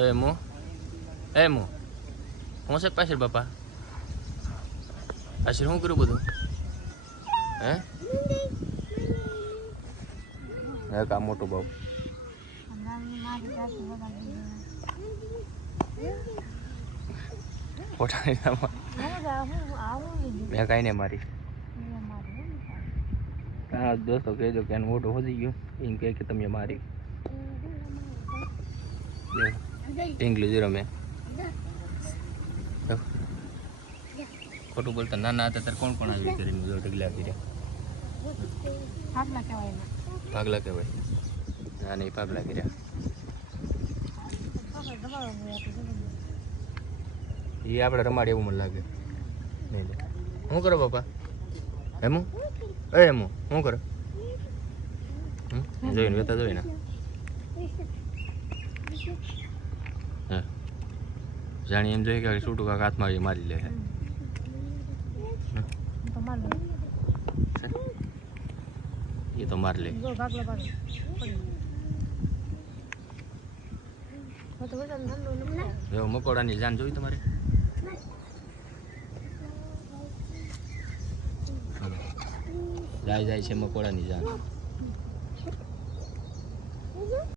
Mô. Ê mô. Không sẽ પાછળ બાપા. પાછળ શું કરું બધું? હે? હે કા મોટો બાપ. ફોટા મેં કાંઈ નહીં મારી. હા દોસ્તો કહેજો કે મોટો હોજી ગયો એમ કહે કે તમે મારી ઇંગ્લિશ રમે ખોટું બોલતા નાના હતા ત્યારે કોણ કોણ આવી કરીને જો ઢગલા કર્યા ભાગલા કહેવાય ના નહીં ભાગલા કર્યા એ આપણે રમાડે એવું મને લાગે નહીં શું કરો બાપા એમું એમું શું કરો જોઈને વેતા જોઈને હા જાણી એમ જોઈએ કે છૂટું કાંક હાથમાં મારી લે એ તો માર લે મકોડાની જાન જોઈ તમારે જાય છે મકોડાની જાન